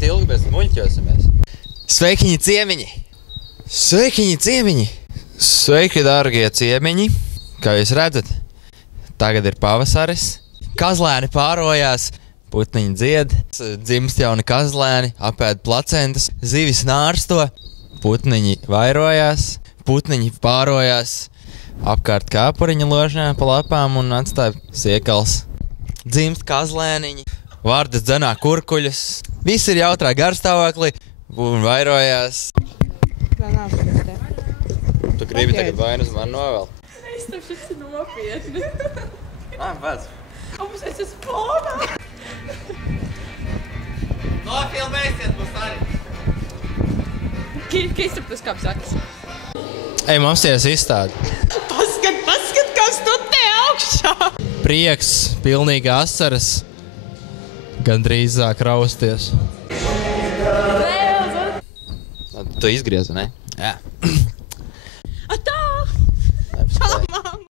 tik ilgi mēs muļķosimies. Sveikiņi ciemiņi! Sveikiņi ciemiņi! Sveiki, dārgie ciemiņi! Kā jūs redzat, tagad ir pavasaris. Kazlēni pārojās, putniņi dzied, dzimst jauni kazlēni, apēd placentas, zivis nārsto, putniņi vairojās, putniņi pārojās, apkārt kāpuriņa ložņā pa lapām un atstāja siekals. Dzimst kazlēniņi, vārdas dzenā kurkuļus, viss ir jautrā garstāvoklī un vairojās. Vēl nav šis te. Tu gribi tagad vainu uz mani novēl? Es tev šis ir nopietni. Pēc. Mums es esmu fonā. Nofilmēsiet mums arī. Kristaps kāp sakas. Ej, mums ties izstādi. Paskat, kas tu te augšā. Prieks, pilnīgi asaras, gandrīzāk rausties. Tu izgriezi, ne? Jā.